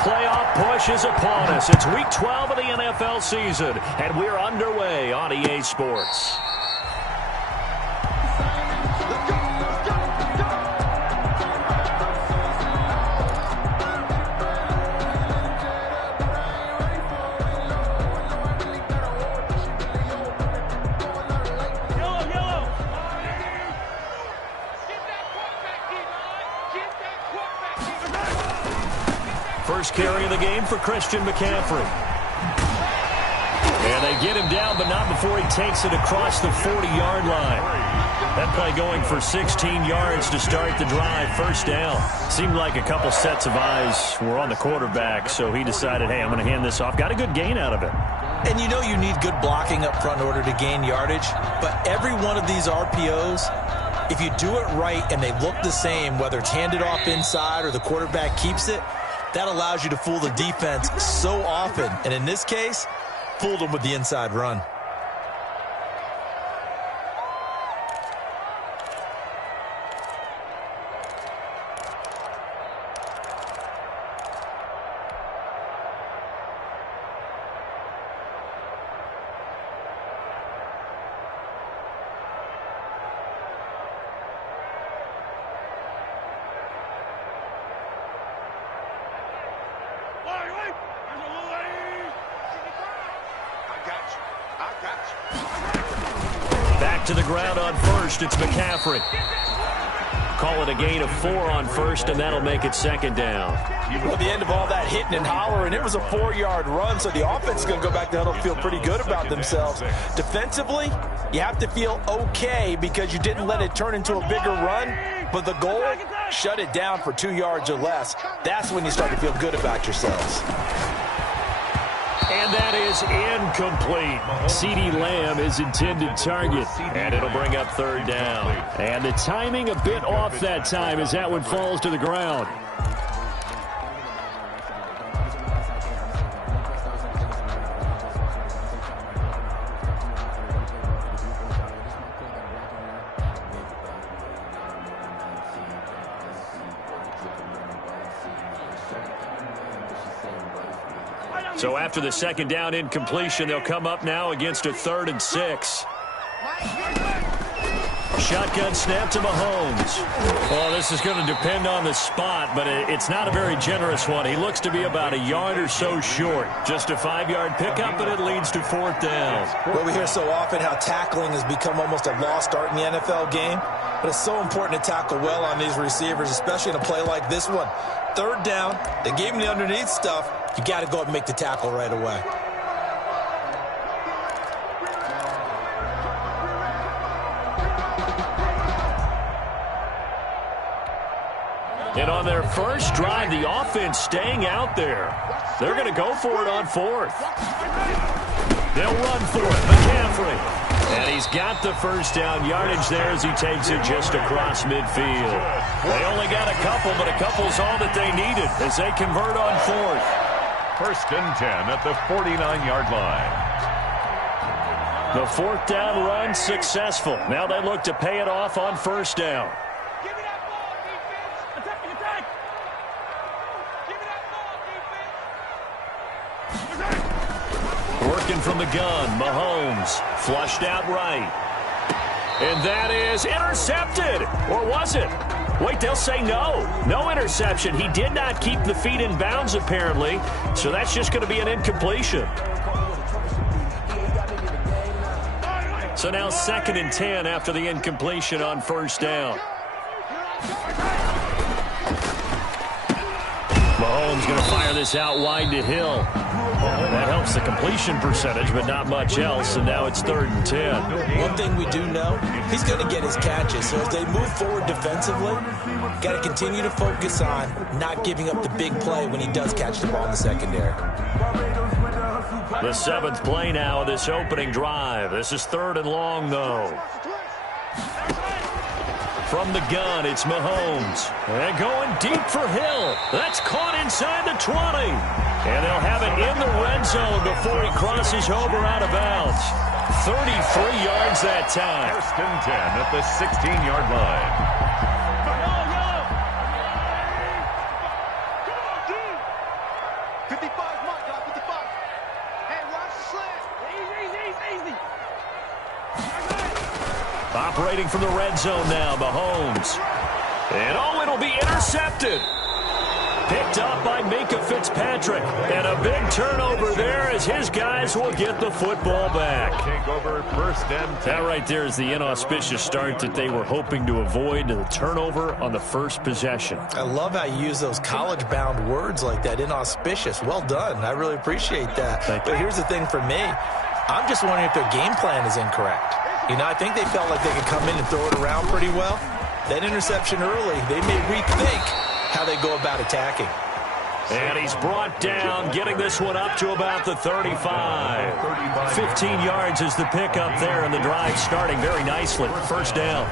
playoff push is upon us. It's Week 12 of the NFL season, and we're underway on EA Sports. First carry of the game for Christian McCaffrey. And they get him down, but not before he takes it across the 40-yard line. That play going for 16 yards to start the drive. First down. Seemed like a couple sets of eyes were on the quarterback, so he decided, hey, I'm going to hand this off. Got a good gain out of it. And you know you need good blocking up front in order to gain yardage, but every one of these RPOs, if you do it right and they look the same, whether it's handed off inside or the quarterback keeps it, that allows you to fool the defense so often. And in this case, fooled them with the inside run. Back to the ground on first. It's McCaffrey. Call it a gain of 4 on first, and that'll make it second down. Well, the end of all that hitting and hollering, it was a 4-yard run, so the offense is going to go back to huddle and feel pretty good about themselves. Defensively, you have to feel okay because you didn't let it turn into a bigger run, but the goal, shut it down for 2 yards or less. That's when you start to feel good about yourselves. And that is incomplete. CeeDee Lamb is intended target, and it'll bring up third down. And the timing a bit off that time as that one falls to the ground. So after the second down incompletion, they'll come up now against a 3rd and 6. Shotgun snap to Mahomes. Well, this is going to depend on the spot, but it's not a very generous one. He looks to be about a yard or so short. Just a 5-yard pickup, but it leads to 4th down. Well, we hear so often how tackling has become almost a lost art in the NFL game, but it's so important to tackle well on these receivers, especially in a play like this one. 3rd down, they gave him the underneath stuff. You got to go up and make the tackle right away. And on their first drive, the offense staying out there. They're going to go for it on 4th. They'll run for it. McCaffrey. And he's got the first down yardage there as he takes it just across midfield. They only got a couple, but a couple's all that they needed as they convert on 4th. 1st and 10 at the 49-yard line. The 4th down run successful. Now they look to pay it off on 1st down. Give me that ball, defense. Attack. Give me that ball, defense. Working from the gun, Mahomes flushed out right. And that is intercepted. Or was it? Wait, they'll say no. No interception. He did not keep the feet in bounds, apparently. So that's just going to be an incompletion. So now 2nd and 10 after the incompletion on 1st down. Mahomes going to fire this out wide to Hill. That helps the completion percentage, but not much else, and now it's 3rd and 10. One thing we do know, he's going to get his catches. So as they move forward defensively, got to continue to focus on not giving up the big play when he does catch the ball in the secondary. The 7th play now of this opening drive. This is 3rd and long, though. From the gun, it's Mahomes. And going deep for Hill. That's caught inside the 20. And they'll have it in the red zone before he crosses over out of bounds. 33 yards that time. 1st and 10 at the 16-yard line. 55, Mark, 55. Hey, watch the slant. Easy. Operating from the red zone now, Mahomes. And it'll be intercepted. Picked up by Minkah Fitzpatrick. And a big turnover there as his guys will get the football back. Take over first and 10. That right there is the inauspicious start that they were hoping to avoid, the turnover on the first possession. I love how you use those college-bound words like that, inauspicious. Well done. I really appreciate that. But here's the thing for me. I'm just wondering if their game plan is incorrect. You know, I think they felt like they could come in and throw it around pretty well. That interception early, they may rethink how they go about attacking. And he's brought down, getting this one up to about the 35. 15 yards is the pickup there, and the drive starting very nicely. First down.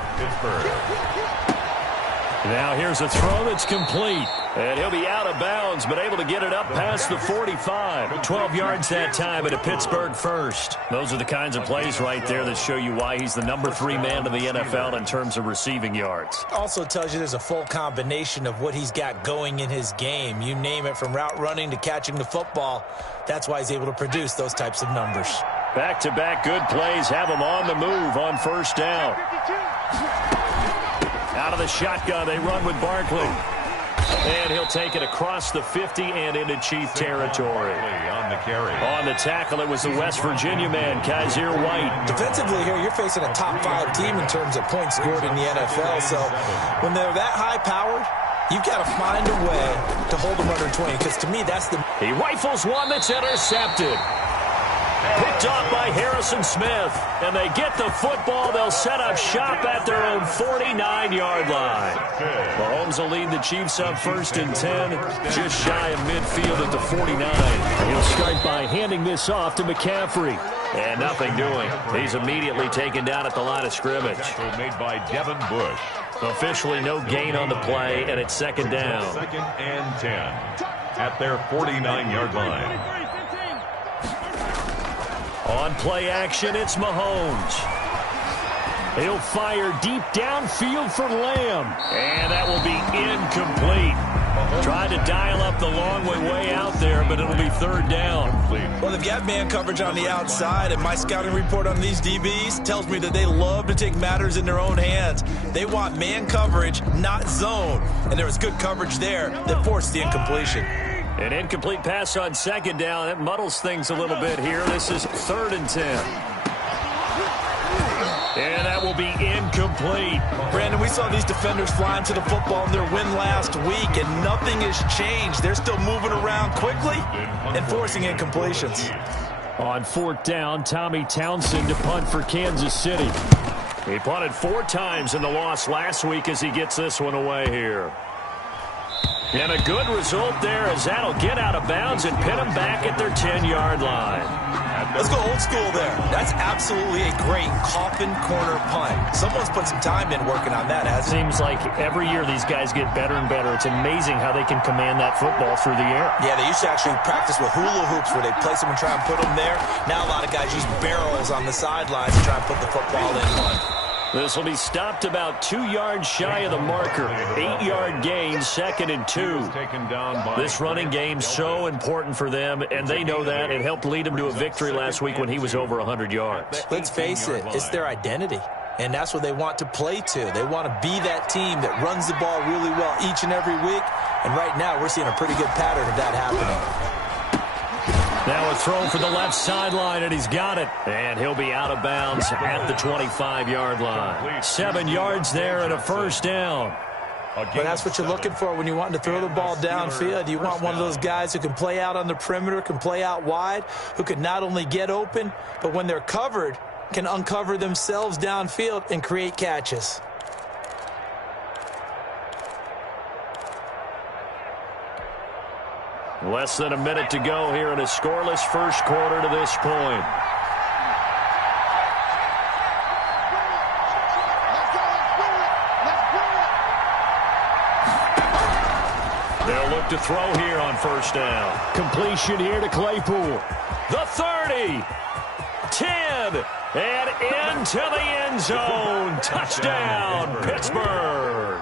Now here's a throw that's complete. And he'll be out of bounds, but able to get it up past the 45. 12 yards that time at a Pittsburgh first. Those are the kinds of plays right there that show you why he's the number 3 man in the NFL in terms of receiving yards. Also tells you there's a full combination of what he's got going in his game. You name it, from route running to catching the football. That's why he's able to produce those types of numbers. Back-to-back good plays have him on the move on first down. Out of the shotgun, they run with Barkley. And he'll take it across the 50 and into Chief territory. On the carry. On the tackle, it was the West Virginia man, Kaiser White. Defensively here, you're facing a top 5 team in terms of points scored in the NFL. So when they're that high-powered, you've got to find a way to hold them under 20. Because to me, that's the... He rifles one that's intercepted. Picked off by Harrison Smith. And they get the football. They'll set up shop at their own 49-yard line. Mahomes will lead the Chiefs up first and 10. Just shy of midfield at the 49. He'll start by handing this off to McCaffrey. And nothing doing. He's immediately taken down at the line of scrimmage. Made by Devin Bush. Officially no gain on the play, and it's second down. Second and 10 at their 49-yard line. On play action, it's Mahomes. He'll fire deep downfield for Lamb. And that will be incomplete. Tried to dial up the long way out there, but it'll be third down. Well, they've got man coverage on the outside, and my scouting report on these DBs tells me that they love to take matters in their own hands. They want man coverage, not zone. And there was good coverage there that forced the incompletion. An incomplete pass on second down. It muddles things a little bit here. This is third and 10. And that will be incomplete. Brandon, we saw these defenders flying to the football in their win last week, and nothing has changed. They're still moving around quickly and forcing incompletions. On fourth down, Tommy Townsend to punt for Kansas City. He punted 4 times in the loss last week as he gets this one away here. And a good result there as that'll get out of bounds and pin them back at their 10-yard line. Let's go old school there. That's absolutely a great coffin corner punt. Someone's put some time in working on that, hasn't it? Seems like every year these guys get better and better. It's amazing how they can command that football through the air. Yeah, they used to actually practice with hula hoops where they place them and try and put them there. Now a lot of guys use barrels on the sidelines to try and put the football in one. This will be stopped about 2 yards shy of the marker. 8-yard gain, second and 2. This running game so important for them, and they know that. It helped lead them to a victory last week when he was over 100 yards. Let's face it, it's their identity, and that's what they want to play to. They want to be that team that runs the ball really well each and every week, and right now we're seeing a pretty good pattern of that happening. Now a throw for the left sideline, and he's got it. And he'll be out of bounds at the 25-yard line. 7 yards there and a first down. But that's what you're looking for when you want to throw the ball downfield. You want one of those guys who can play out on the perimeter, can play out wide, who can not only get open, but when they're covered, can uncover themselves downfield and create catches. Less than a minute to go here in a scoreless first quarter to this point. They'll look to throw here on first down. Completion here to Claypool. The 30, 10, and into the end zone. Touchdown, Pittsburgh.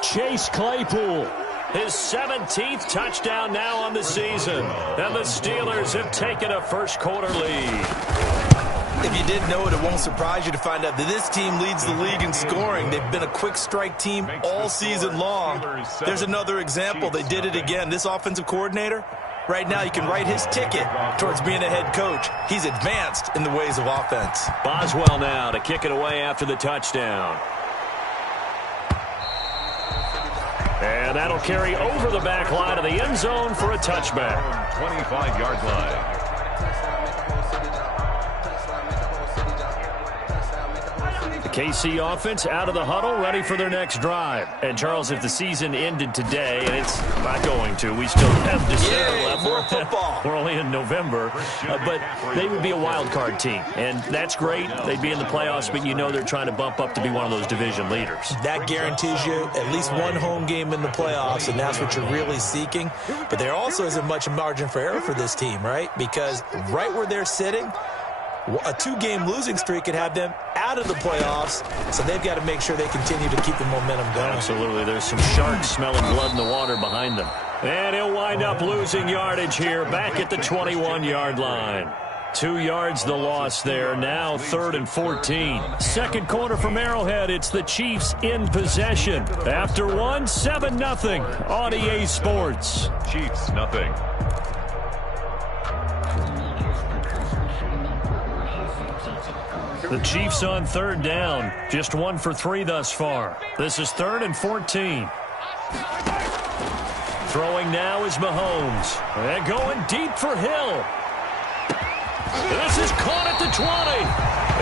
Chase Claypool His 17th touchdown now on the season. And the Steelers have taken a first-quarter lead. If you didn't know it, it won't surprise you to find out that this team leads the league in scoring. They've been a quick strike team all season long. There's another example. They did it again. This offensive coordinator, right now you can write his ticket towards being a head coach. He's advanced in the ways of offense. Boswell now to kick it away after the touchdown. And that'll carry over the back line of the end zone for a touchback. 25-yard line. KC offense out of the huddle, ready for their next drive. And, Charles, if the season ended today, and it's not going to, we still have December left. More football. We're only in November. But they would be a wild card team. And that's great. They'd be in the playoffs, but you know they're trying to bump up to be one of those division leaders. That guarantees you at least one home game in the playoffs, and that's what you're really seeking. But there also isn't much margin for error for this team, right? Because right where they're sitting, a two-game losing streak could have them out of the playoffs, so they've got to make sure they continue to keep the momentum going. Absolutely. There's some sharks smelling blood in the water behind them. And he'll wind up losing yardage here back at the 21-yard line. 2 yards the loss there. Now 3rd and 14. Second quarter from Arrowhead. It's the Chiefs in possession. After 7-0 on EA Sports. Chiefs, nothing. The Chiefs on 3rd down. Just 1 for 3 thus far. This is 3rd and 14. Throwing now is Mahomes. And going deep for Hill. This is caught at the 20.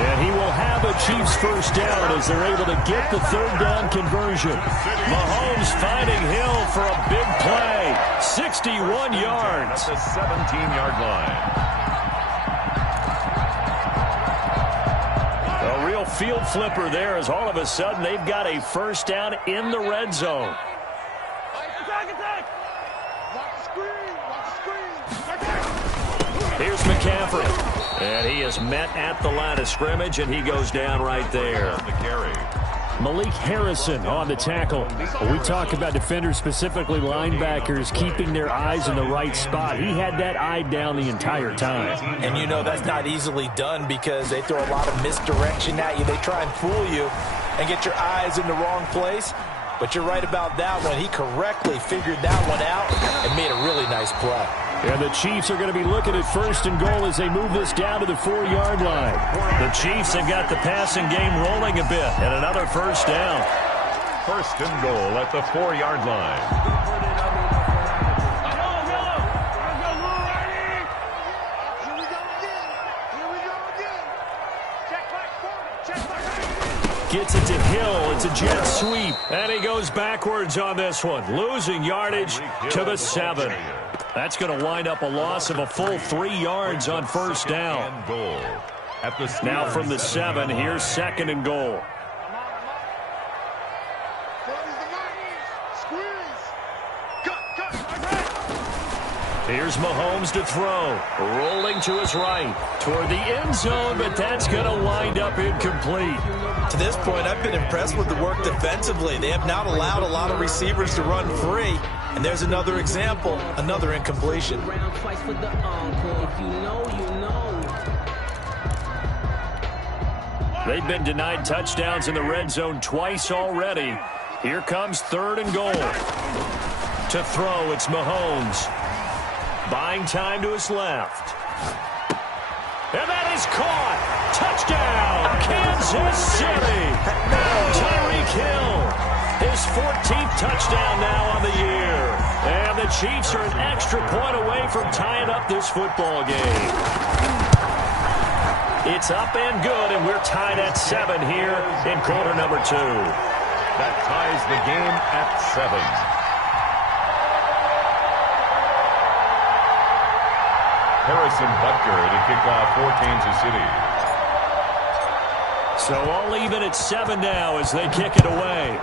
And he will have a Chiefs first down as they're able to get the 3rd down conversion. Mahomes finding Hill for a big play. 61 yards. At the 17-yard line. A real field flipper there as all of a sudden they've got a first down in the red zone. Here's McCaffrey. And he is met at the line of scrimmage, and he goes down right there. Malik Harrison on the tackle. We talk about defenders, specifically linebackers, keeping their eyes in the right spot. He had that eye down the entire time. And you know that's not easily done because they throw a lot of misdirection at you. They try and fool you and get your eyes in the wrong place. But you're right about that one. He correctly figured that one out and made a really nice play. And the Chiefs are going to be looking at 1st and goal as they move this down to the 4-yard line. The Chiefs have got the passing game rolling a bit, and another first down. 1st and goal at the 4-yard line. Gets it to Hill. It's a jet sweep. And he goes backwards on this one. Losing yardage to the 7. That's going to wind up a loss of a full 3 yards on first down. Now from the 7, here's 2nd and goal. Here's Mahomes to throw. Rolling to his right. Toward the end zone, but that's going to wind up incomplete. To this point, I've been impressed with the work defensively. They have not allowed a lot of receivers to run free. And there's another example, another incompletion. They've been denied touchdowns in the red zone twice already. Here comes 3rd and goal. To throw, it's Mahomes. Buying time to his left. And that is caught. Touchdown, Kansas City. Tyreek Hill. His 14th touchdown now on the year. And the Chiefs are an extra point away from tying up this football game. It's up and good, and we're tied at 7 here in quarter number 2. That ties the game at 7. Harrison Butker to kick off for Kansas City. So all even at 7 now as they kick it away.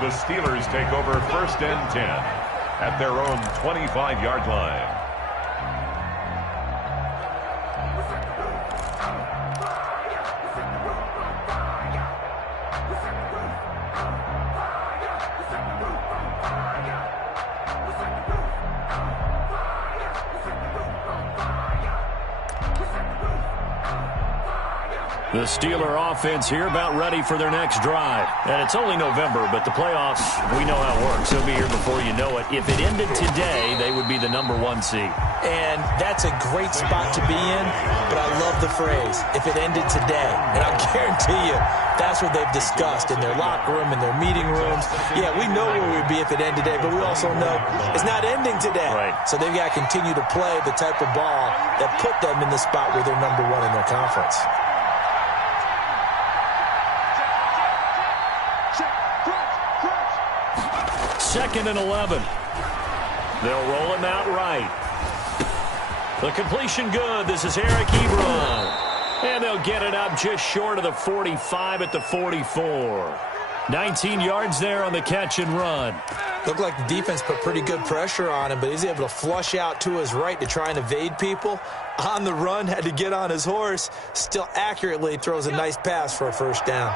The Steelers take over 1st and 10 at their own 25-yard line. The Steeler offense here about ready for their next drive. And it's only November, but the playoffs, we know how it works. They'll be here before you know it. If it ended today, they would be the #1 seed. And that's a great spot to be in, but I love the phrase, if it ended today. And I'll guarantee you, that's what they've discussed in their locker room, in their meeting rooms. Yeah, we know where we'd be if it ended today, but we also know it's not ending today. Right. So they've got to continue to play the type of ball that put them in the spot where they're #1 in their conference. 2nd and 11. They'll roll him out right. The completion good. This is Eric Ebron. And they'll get it up just short of the 45 at the 44. 19 yards there on the catch and run. Looked like the defense put pretty good pressure on him, but he's able to flush out to his right to try and evade people. On the run, had to get on his horse. Still accurately throws a nice pass for a first down.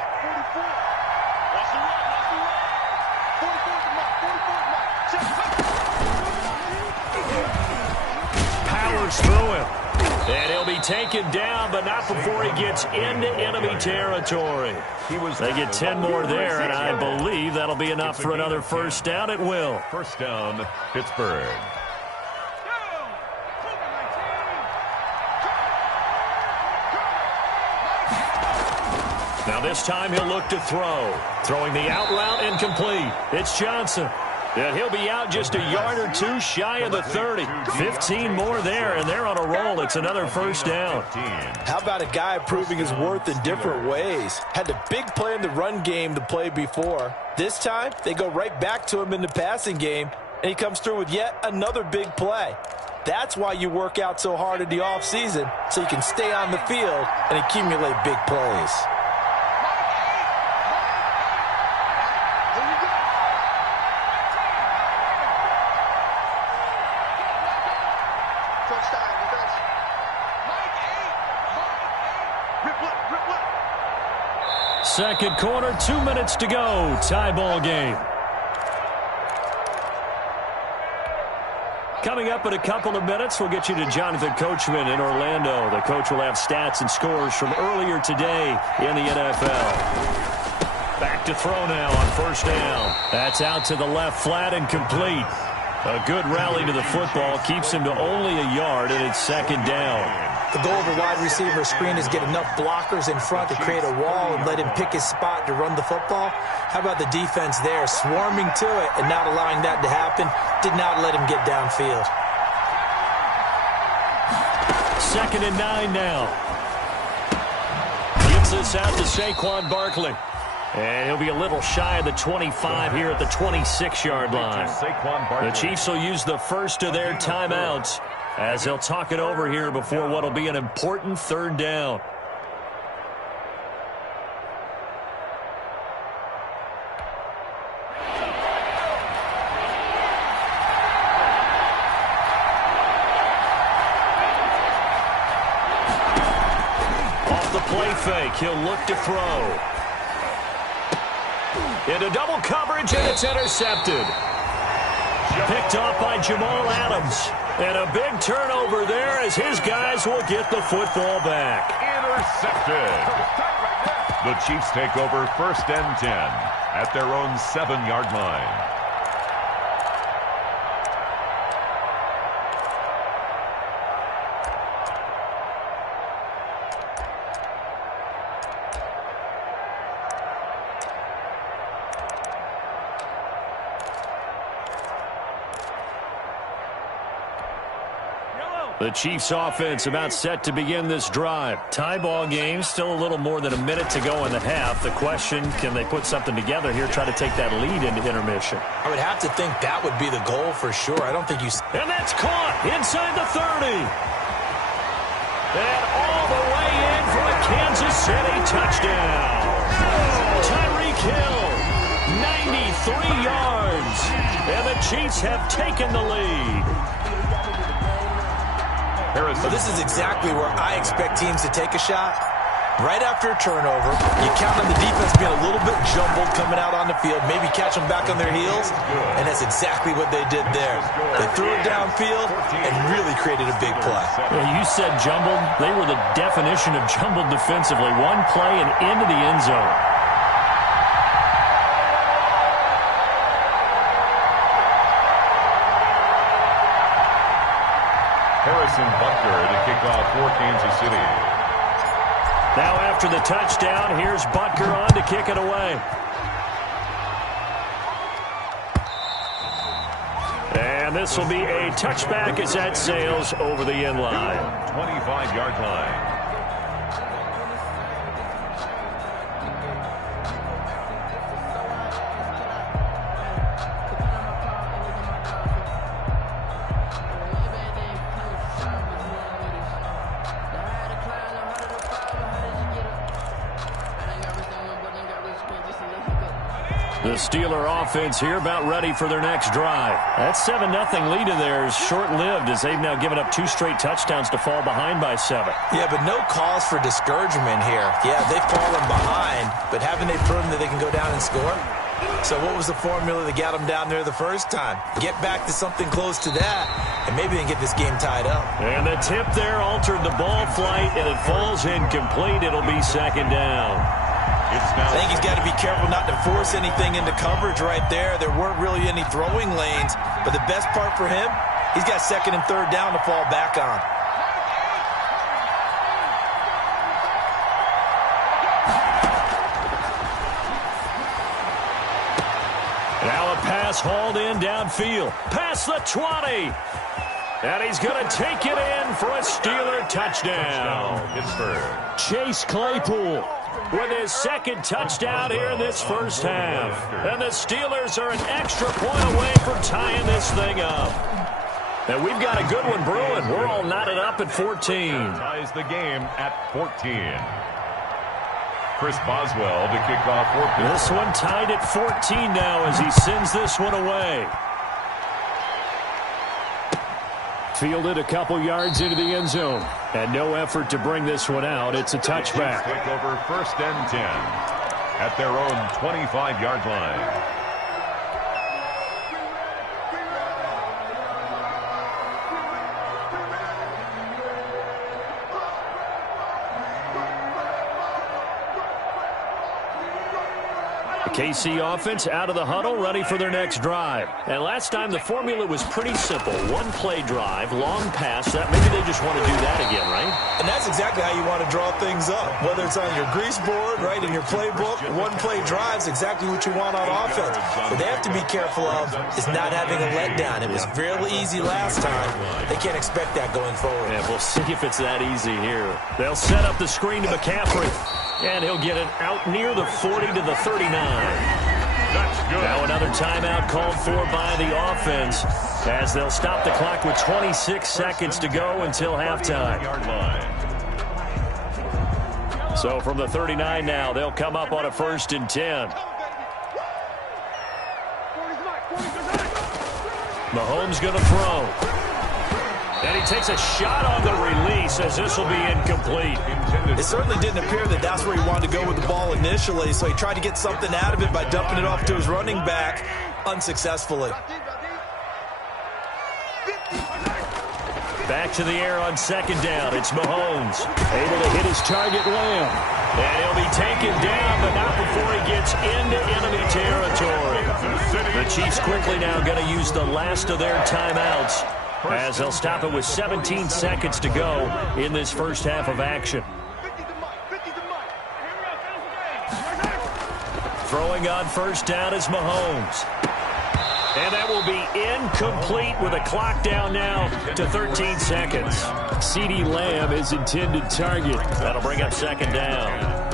Powers through him. And he'll be taken down, but not before he gets into enemy territory. They get 10 more there, and I believe that'll be enough for another first down. It will. First down, Pittsburgh. Now this time he'll look to throw. Throwing the out route incomplete. It's Johnson. And he'll be out just a yard or two shy of the 30. 15 more there, and they're on a roll. It's another first down. How about a guy proving his worth in different ways? Had a big play in the run game to play before. This time, they go right back to him in the passing game, and he comes through with yet another big play. That's why you work out so hard in the offseason, so you can stay on the field and accumulate big plays. Second quarter, 2 minutes to go. Tie ball game. Coming up in a couple of minutes, we'll get you to Jonathan Coachman in Orlando. The coach will have stats and scores from earlier today in the NFL. Back to throw now on first down. That's out to the left flat and complete. A good rally to the football keeps him to only a yard, and it's second down. The goal of a wide receiver screen is get enough blockers in front to create a wall and let him pick his spot to run the football. How about the defense there, swarming to it and not allowing that to happen? Did not let him get downfield. 2nd and 9 now. Gives this out to Saquon Barkley. And he'll be a little shy of the 25 here at the 26-yard line. The Chiefs will use the first of their timeouts as they'll talk it over here before what will be an important third down. Off the play fake, he'll look to throw. Into double coverage, and it's intercepted. Picked off by Jamal Adams. And a big turnover there as his guys will get the football back. Intercepted. The Chiefs take over 1st and 10 at their own 7-yard line. The Chiefs offense about set to begin this drive. Tie ball game, still a little more than a minute to go in the half. The question, can they put something together here, try to take that lead into intermission? I would have to think that would be the goal for sure. I don't think you... And that's caught inside the 30. And all the way in for a Kansas City touchdown. Tyreek Hill, 93 yards. And the Chiefs have taken the lead. Well, this is exactly where I expect teams to take a shot. Right after a turnover, you count on the defense being a little bit jumbled coming out on the field, maybe catch them back on their heels, and that's exactly what they did there. They threw it downfield and really created a big play. Yeah, you said jumbled. They were the definition of jumbled defensively. One play and into the end zone. Harrison Butker to kick off for Kansas City. Now after the touchdown, here's Butker on to kick it away. And this will be a touchback as that sails over the end line. 25-yard line. The Steeler offense here about ready for their next drive. That 7-0 lead of theirs short-lived as they've now given up 2 straight touchdowns to fall behind by 7. Yeah, but no cause for discouragement here. Yeah, they've fallen behind, but haven't they proven that they can go down and score? So what was the formula that got them down there the first time? Get back to something close to that, and maybe they can get this game tied up. And the tip there altered the ball flight, and it falls incomplete. It'll be 2nd down. I think he's got to be careful not to force anything into coverage right there. There weren't really any throwing lanes, but the best part for him, he's got 2nd and 3rd down to fall back on. Now a pass hauled in downfield. Past the 20. And he's going to take it in for a Steeler touchdown. Pittsburgh. Chase Claypool with his 2nd touchdown here in this first half. And the Steelers are an extra point away from tying this thing up. And we've got a good one brewing. We're all knotted up at 14. Ties the game at 14. Chris Boswell to kick off for Pittsburgh. This one tied at 14 now as he sends this one away. Fielded a couple yards into the end zone. And no effort to bring this one out. It's a touchback. Take over 1st and 10 at their own 25-yard line. KC offense out of the huddle, ready for their next drive. And last time the formula was pretty simple. 1-play drive, long pass. That maybe they just want to do that again, right? And that's exactly how you want to draw things up. Whether it's on your grease board, right, in your playbook, 1-play drive's exactly what you want on offense. What they have to be careful of is not having a letdown. It was really easy last time. They can't expect that going forward. Yeah, we'll see if it's that easy here. They'll set up the screen to McCaffrey. And he'll get it out near the 40 to the 39. That's good. Now another timeout called for by the offense as they'll stop the clock with 26 seconds to go until halftime. So from the 39 now, they'll come up on a 1st and 10. Mahomes going to throw. And he takes a shot on the release as this will be incomplete. It certainly didn't appear that that's where he wanted to go with the ball initially, so he tried to get something out of it by dumping it off to his running back unsuccessfully. Back to the air on 2nd down. It's Mahomes. Able to hit his target, Lamb. And he'll be taken down, but not before he gets into enemy territory. The Chiefs quickly now going to use the last of their timeouts as they'll stop it with 17 seconds to go in this first half of action. Throwing on 1st down is Mahomes. And that will be incomplete with a clock down now to 13 seconds. CeeDee Lamb is intended target. That'll bring up 2nd down.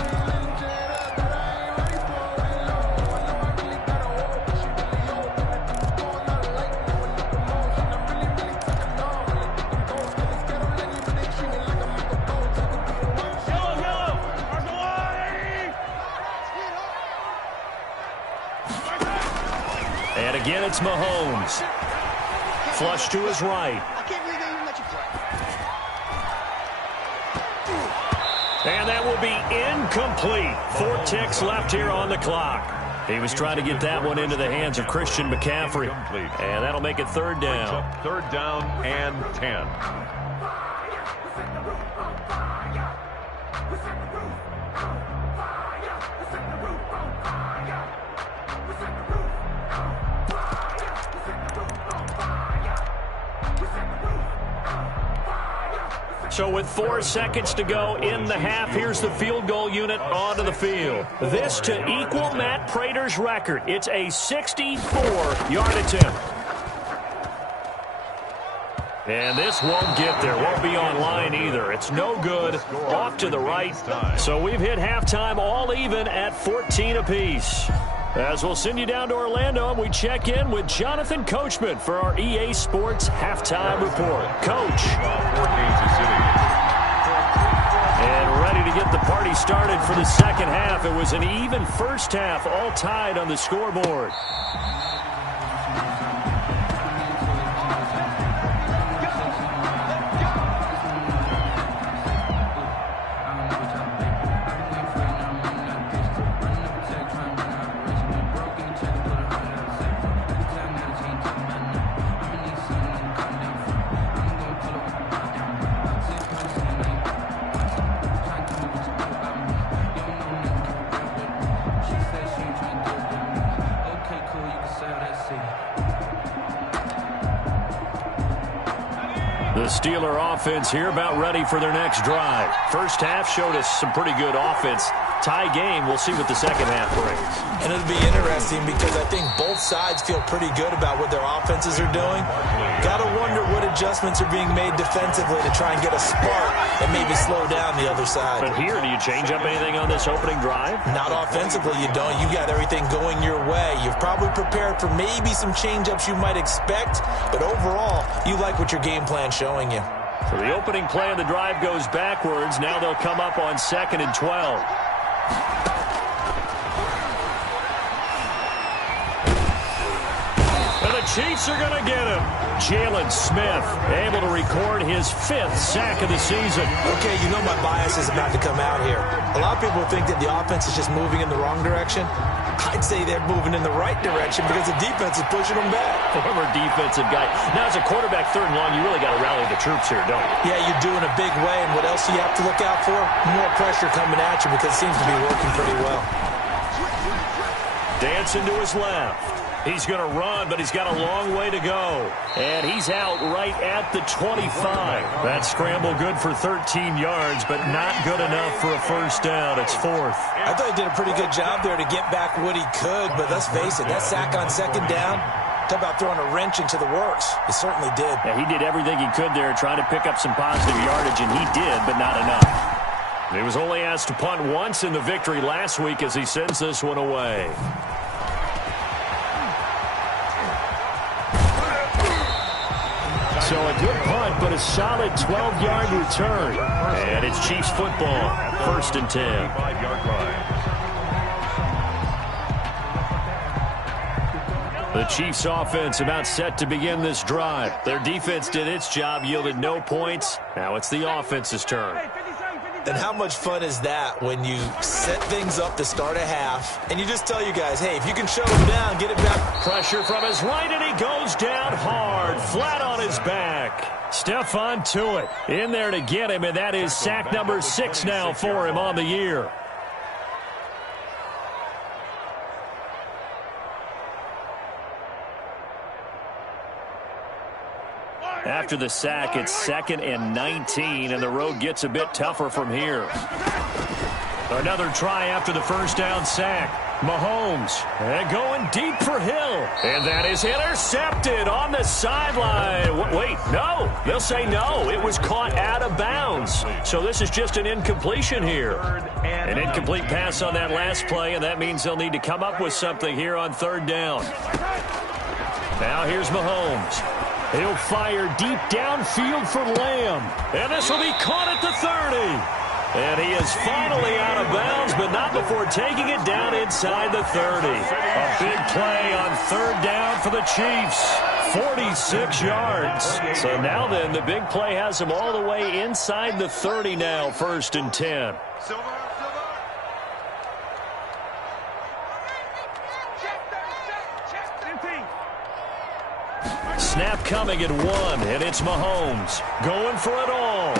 And again, it's Mahomes. Flush to his right. And that will be incomplete. 4 ticks left here on the clock. He was trying to get that one into the hands of Christian McCaffrey. And that'll make it 3rd down. 3rd down and 10. So with 4 seconds to go in the half, here's the field goal unit onto the field. This to equal Matt Prater's record. It's a 64-yard attempt. And this won't get there. Won't be online either. It's no good. Off to the right. So we've hit halftime all even at 14 apiece. As we'll send you down to Orlando, and we check in with Jonathan Coachman for our EA Sports Halftime Report. Coach. And ready to get the party started for the second half. It was an even first half, all tied on the scoreboard. The Steeler offense here about ready for their next drive. First half showed us some pretty good offense. Tie game. We'll see what the second half brings. And it'll be interesting because I think both sides feel pretty good about what their offenses are doing. Got to wonder what adjustments are being made defensively to try and get a spark and maybe slow down the other side. But here, do you change up anything on this opening drive? Not offensively, you don't. You got everything going your way. You've probably prepared for maybe some change-ups you might expect, but overall, you like what your game plan's showing you. So the opening play of the drive goes backwards. Now they'll come up on 2nd and 12. And the Chiefs are going to get him. Jalen Smith able to record his 5th sack of the season. Okay, you know my bias is about to come out here. A lot of people think that the offense is just moving in the wrong direction. I'd say they're moving in the right direction because the defense is pushing them back. Former defensive guy. Now, as a quarterback 3rd and long, you really got to rally the troops here, don't you? Yeah, you do in a big way. And what else do you have to look out for? More pressure coming at you because it seems to be working pretty well. Dancing to his left. He's going to run, but he's got a long way to go. And he's out right at the 25. That scramble good for 13 yards, but not good enough for a first down. It's 4th. I thought he did a pretty good job there to get back what he could, but let's face it, that sack on 2nd down, talk about throwing a wrench into the works. He certainly did. Yeah, he did everything he could there, trying to pick up some positive yardage, and he did, but not enough. He was only asked to punt once in the victory last week as he sends this one away. So a good punt, but a solid 12-yard return. And it's Chiefs football, 1st and 10. 5-yard line. The Chiefs offense about set to begin this drive. Their defense did its job, yielded no points. Now it's the offense's turn. And how much fun is that when you set things up to start a half and you just tell you guys, hey, if you can shut them down, get it back. Pressure from his right, and he goes down hard, flat on his back. Stephon Tuitt in there to get him, and that is sack number 6 now for him on the year. After the sack, it's 2nd and 19, and the road gets a bit tougher from here. Another try after the first down sack. Mahomes and going deep for Hill. And that is intercepted on the sideline. Wait, no. They'll say no. It was caught out of bounds. So this is just an incompletion here. An incomplete pass on that last play, and that means they'll need to come up with something here on 3rd down. Now here's Mahomes. He'll fire deep downfield for Lamb. And this will be caught at the 30. And he is finally out of bounds, but not before taking it down inside the 30. A big play on 3rd down for the Chiefs. 46 yards. So now then, the big play has him all the way inside the 30 now, 1st and 10. Snap coming at 1, and it's Mahomes going for it all.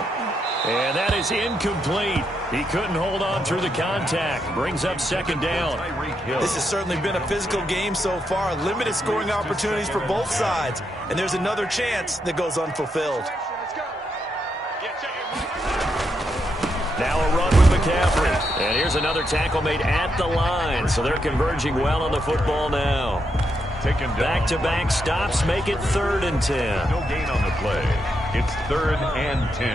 And that is incomplete. He couldn't hold on through the contact. Brings up 2nd down. This has certainly been a physical game so far. Limited scoring opportunities for both sides. And there's another chance that goes unfulfilled. Now a run with McCaffrey. And here's another tackle made at the line. So they're converging well on the football now. Back-to-back stops make it 3rd and 10. No gain on the play. It's 3rd and 10.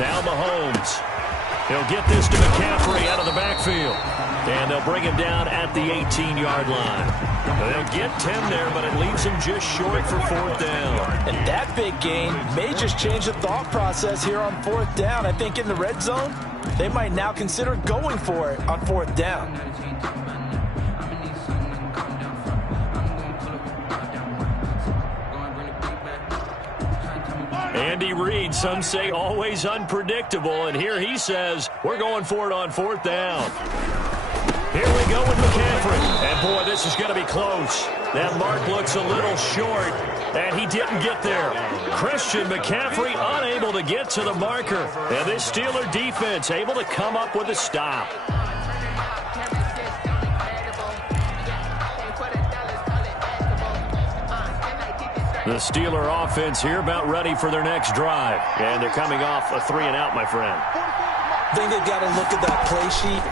Now Mahomes. He'll get this to McCaffrey out of the backfield. And they'll bring him down at the 18-yard line. They'll get 10 there, but it leaves him just short for 4th down. And that big gain may just change the thought process here on 4th down. I think in the red zone, they might now consider going for it on 4th down. Andy Reid, some say always unpredictable, and here he says we're going for it on 4th down. Here we go with McCaffrey. And, boy, this is going to be close. That mark looks a little short, and he didn't get there. Christian McCaffrey unable to get to the marker. And this Steeler defense able to come up with a stop. The Steeler offense here about ready for their next drive. And they're coming off a 3-and-out, my friend. I think they've got to look at that play sheet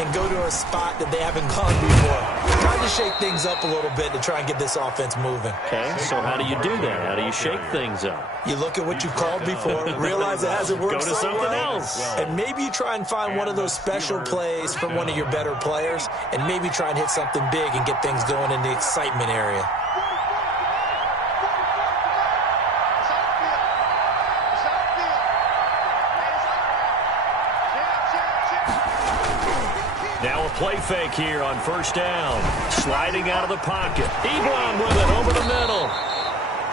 and go to a spot that they haven't gone before. Trying to shake things up a little bit to try and get this offense moving. Okay, so how do you do that? How do you shake things up? You look at what you called before, realize it hasn't worked Go to so something well, else. and maybe you try and find one of those special plays from one of your better players, and maybe try and hit something big and get things going in the excitement area. Now a play fake here on 1st down. Sliding out of the pocket. Ebron with it over the middle.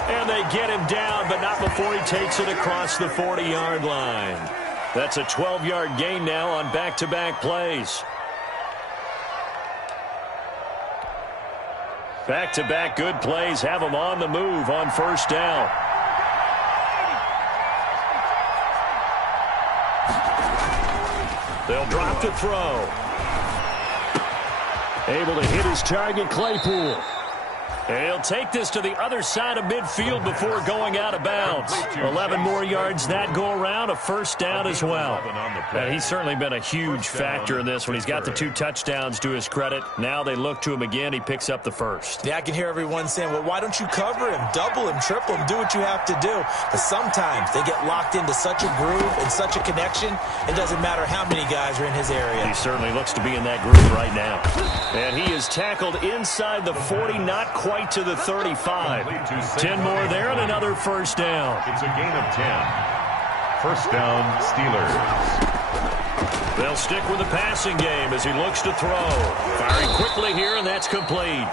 And they get him down, but not before he takes it across the 40-yard line. That's a 12-yard gain now on back-to-back plays. Back-to-back good plays have them on the move on 1st down. They'll drop the throw. Able to hit his target, Claypool. And he'll take this to the other side of midfield before going out of bounds. 11 more yards that go around, a 1st down as well. And he's certainly been a huge factor in this when he's got the 2 touchdowns to his credit. Now they look to him again. He picks up the 1st. Yeah, I can hear everyone saying, well, why don't you cover him, double him, triple him, do what you have to do. But sometimes they get locked into such a groove and such a connection, it doesn't matter how many guys are in his area. He certainly looks to be in that groove right now. And he is tackled inside the 40, not quite to the 35. 10 more there and another 1st down. It's a gain of 10. 1st down, Steelers. They'll stick with the passing game as he looks to throw. Firing quickly here, and that's complete.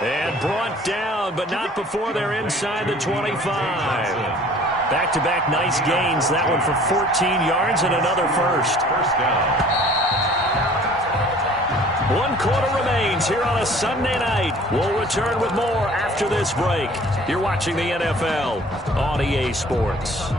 And brought down, but not before they're inside the 25. Back-to-back nice gains. That one for 14 yards and another 1st. 1st down. 1 quarter remains here on a Sunday night. We'll return with more after this break. You're watching the NFL on EA Sports.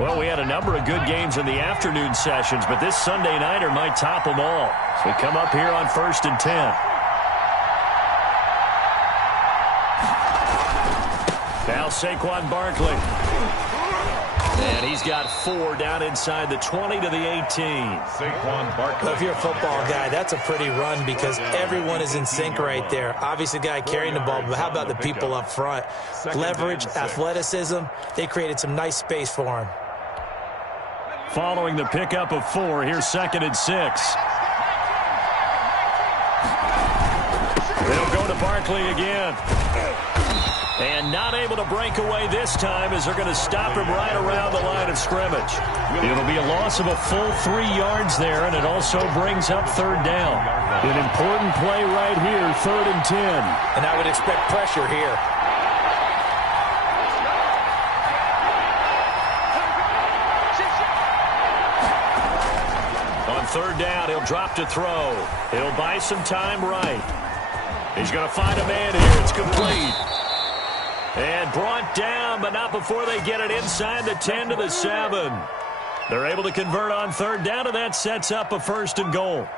Well, we had a number of good games in the afternoon sessions, but this Sunday nighter might top them all. So we come up here on 1st and 10. Now Saquon Barkley. And he's got 4 down inside the 20 to the 18. Saquon Barkley. Well, if you're a football guy, that's a pretty run because everyone is in sync right there. Obviously, the guy carrying the ball, but how about the people up front? Leverage, athleticism, they created some nice space for him. Following the pickup of 4, here's 2nd and 6. They'll go to Barkley. Barkley again. And not able to break away this time as they're going to stop him right around the line of scrimmage. It'll be a loss of a full 3 yards there, and it also brings up third down. An important play right here, 3rd and 10. And I would expect pressure here. On 3rd down, he'll drop to throw. He'll buy some time right. He's going to find a man here. It's complete. And brought down, but not before they get it inside the 10 to the 7. They're able to convert on 3rd down, and that sets up a 1st and goal.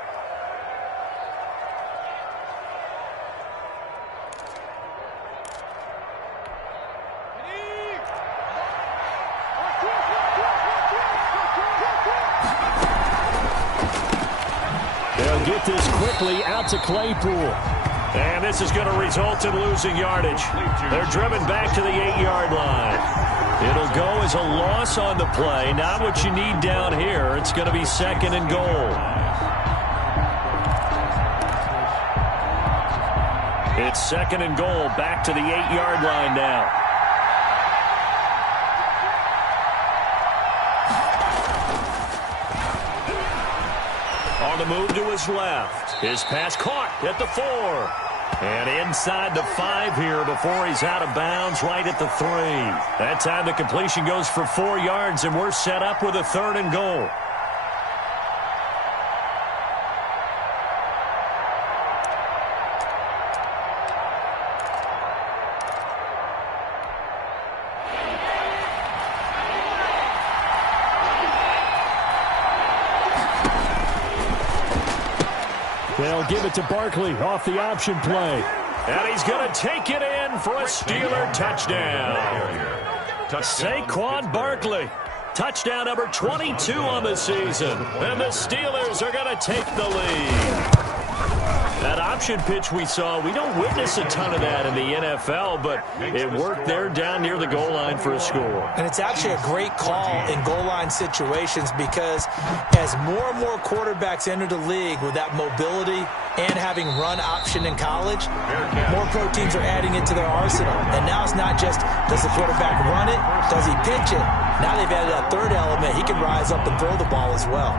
They'll get this quickly out to Claypool. And this is going to result in losing yardage. They're driven back to the 8-yard line. It'll go as a loss on the play. Not what you need down here. It's going to be 2nd and goal. It's 2nd and goal. Back to the 8-yard line now. On the move to his left. His pass caught at the 4. And inside the 5 here before he's out of bounds right at the 3. That time the completion goes for 4 yards, and we're set up with a 3rd and goal. They'll give it to Barkley off the option play. And he's going to take it in for a Steeler touchdown. Saquon Barkley, touchdown number 22 on the season. And the Steelers are going to take the lead. That option pitch we saw, we don't witness a ton of that in the NFL, but it worked there down near the goal line for a score. And it's actually a great call in goal line situations because as more and more quarterbacks enter the league with that mobility and having run option in college, more pro teams are adding it to their arsenal. And now it's not just, does the quarterback run it? Does he pitch it? Now they've added that 3rd element. He can rise up and throw the ball as well.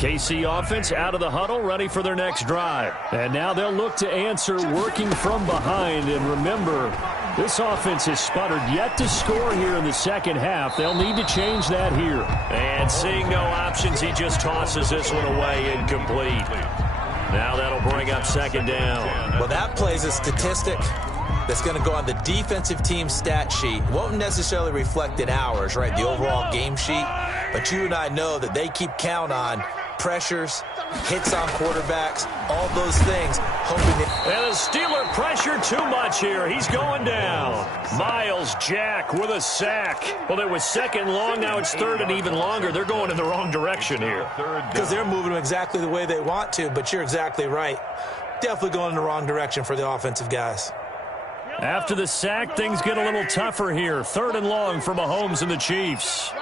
KC offense out of the huddle, ready for their next drive. And now they'll look to answer working from behind. And remember, this offense has sputtered yet to score here in the 2nd half. They'll need to change that here. And seeing no options, he just tosses this one away incomplete. Now that'll bring up 2nd down. Well, that plays a statistic that's going to go on the defensive team stat sheet. Won't necessarily reflect in ours, right, the overall game sheet. But you and I know that they keep count on pressures, hits on quarterbacks, all those things, hoping that... And the Steeler pressure too much here. He's going down. Miles Jack with a sack. Well, it was 2nd long. Now it's 3rd and even longer. They're going in the wrong direction here. Because they're moving exactly the way they want to, but you're exactly right. Definitely going in the wrong direction for the offensive guys. After the sack, things get a little tougher here. 3rd and long for Mahomes and the Chiefs.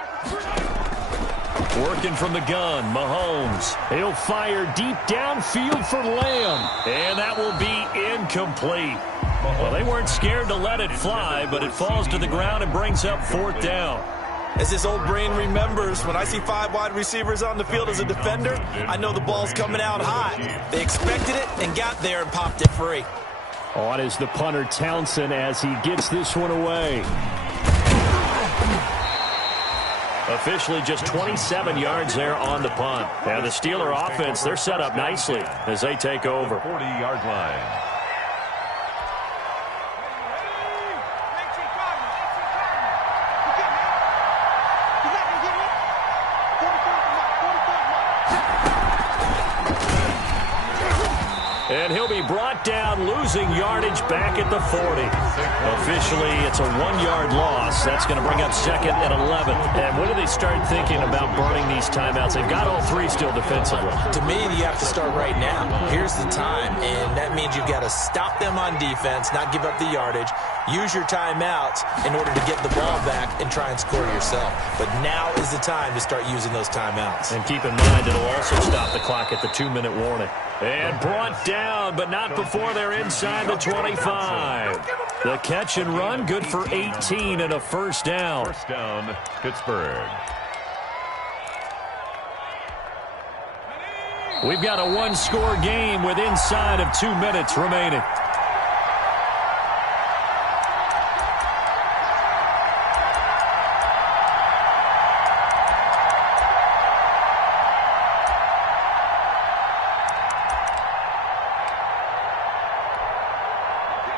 Working from the gun, Mahomes. He'll fire deep downfield for Lamb. And that will be incomplete. Well, they weren't scared to let it fly, but it falls to the ground and brings up 4th down. As this old brain remembers, when I see 5 wide receivers on the field as a defender, I know the ball's coming out hot. They expected it and got there and popped it free. On is the punter Townsend as he gets this one away. Officially just 27 yards there on the punt. And the Steeler offense, they're set up nicely as they take over. 40-yard line. And he'll be brought down, losing yardage back at the 40. Officially, it's a 1-yard loss. That's going to bring up second and 11. And when do they start thinking about burning these timeouts? They've got all three still defensively. To me, you have to start right now. Here's the time, and that means you've got to stop them on defense, not give up the yardage, use your timeouts in order to get the ball back and try and score yourself. But now is the time to start using those timeouts. And keep in mind, it'll also stop the clock at the 2-minute warning. And brought down, but not before they're inside the 25. The catch and run, good for 18 and a first down. First down, Pittsburgh. We've got a one-score game with inside of 2 minutes remaining.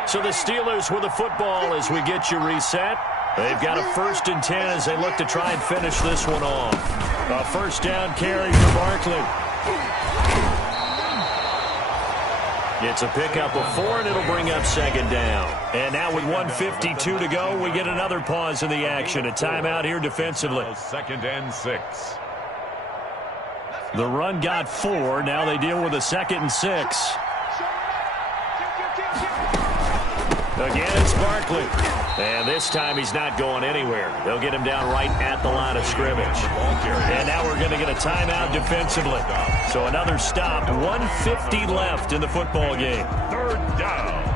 So the Steelers with the football as we get you reset. They've got a 1st and 10 as they look to try and finish this one off. A first down carry for Barkley. It's a pickup of 4, and it'll bring up 2nd down. And now with 1:52 to go, we get another pause in the action. A timeout here defensively. 2nd and 6. The run got 4. Now they deal with a 2nd and 6. Again, it's Barkley. And this time he's not going anywhere. They'll get him down right at the line of scrimmage. And now we're going to get a timeout defensively. So another stop. 1:50 left in the football game. 3rd down.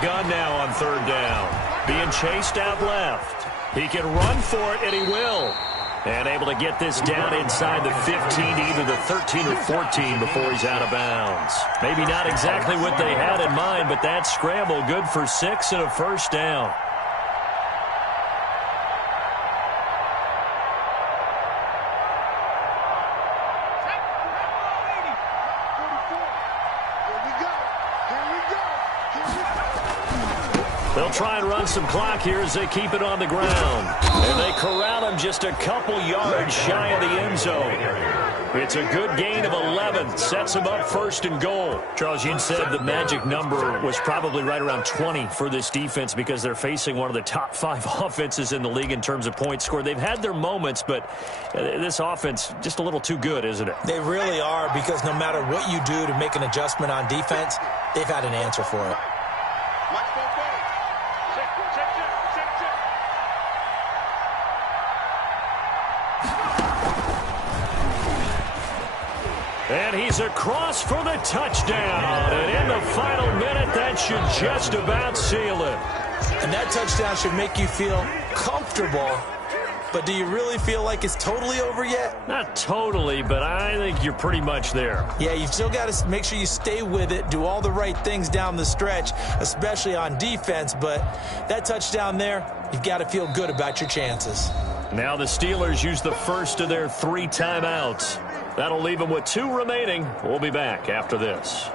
Gun now on 3rd down. Being chased out left. He can run for it, and he will. And able to get this down inside the 15, either the 13 or 14 before he's out of bounds. Maybe not exactly what they had in mind, but that scramble good for 6 and a first down. They'll try and run some clock here as they keep it on the ground. And they corral him just a couple yards shy of the end zone. It's a good gain of 11. Sets him up 1st and goal. Charles, you said the magic number was probably right around 20 for this defense because they're facing one of the top 5 offenses in the league in terms of points scored. They've had their moments, but this offense just a little too good, isn't it? They really are, because no matter what you do to make an adjustment on defense, they've had an answer for it. And he's across for the touchdown. And in the final minute, that should just about seal it. And that touchdown should make you feel comfortable. But do you really feel like it's totally over yet? Not totally, but I think you're pretty much there. Yeah, you've still got to make sure you stay with it, do all the right things down the stretch, especially on defense. But that touchdown there, you've got to feel good about your chances. Now the Steelers use the first of their 3 timeouts. That'll leave them with 2 remaining. We'll be back after this.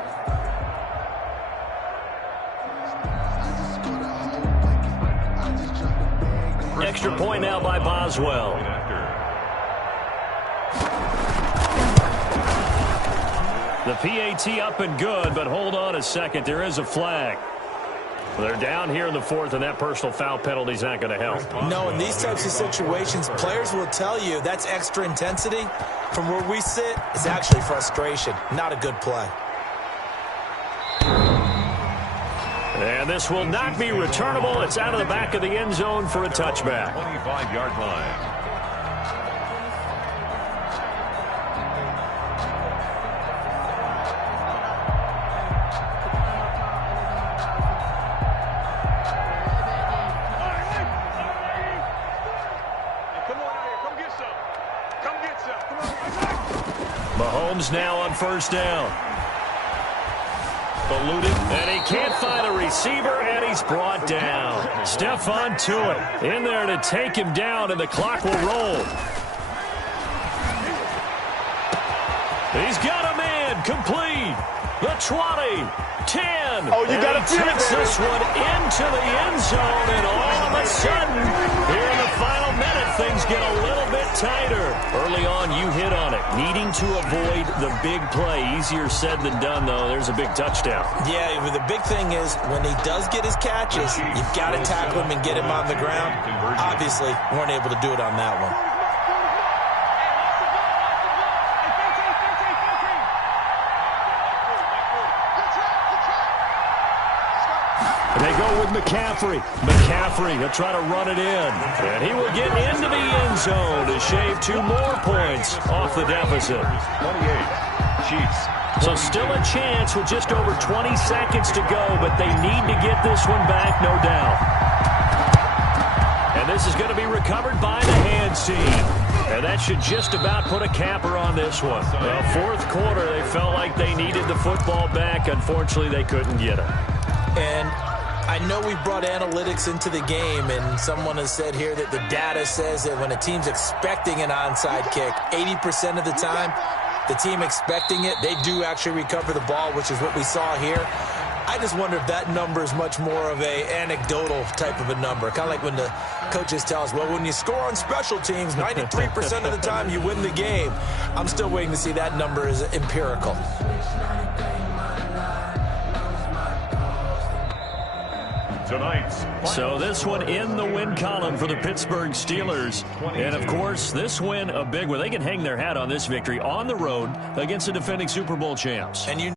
Extra point now by Boswell. The PAT up and good, but hold on a second. There is a flag. They're down here in the 4th, and that personal foul penalty is not going to help. No, in these types of situations, players will tell you that's extra intensity. From where we sit, it's actually frustration. Not a good play. And this will not be returnable. It's out of the back of the end zone for a touchback. 25-yard line. Mahomes now on 1st down. Eluded, and he can't find a receiver, and he he's brought down. Stephon Tuitt in there to take him down, and the clock will roll. He's got a man complete. The 20, 10. Oh, you got to feel it, takes this one into the end zone, and all of a sudden, here in the final minute, things get a little bit tighter. Early on, you hit on it. Needing to avoid the big play. Easier said than done, though. There's a big touchdown. Yeah, but the big thing is when he does get his catches, you've got to tackle him and get him on the ground. Obviously, weren't able to do it on that one. They go with McCaffrey. McCaffrey, he'll try to run it in. And he will get into the end zone to shave 2 more points off the deficit. 28, Chiefs. So still a chance with just over 20 seconds to go, but they need to get this one back, no doubt. And this is going to be recovered by the hands team. And that should just about put a capper on this one. Well, fourth quarter, they felt like they needed the football back. Unfortunately, they couldn't get it. And I know we brought analytics into the game, and someone has said here that the data says that when a team's expecting an onside kick, 80% of the time, the team expecting it, they do actually recover the ball, which is what we saw here. I just wonder if that number is much more of a anecdotal type of a number. Kind of like when the coaches tell us, well, when you score on special teams, 93% of the time you win the game. I'm still waiting to see that number is empirical. So this one in the win column for the Pittsburgh Steelers. And, of course, this win, a big one. They can hang their hat on this victory on the road against the defending Super Bowl champs. And you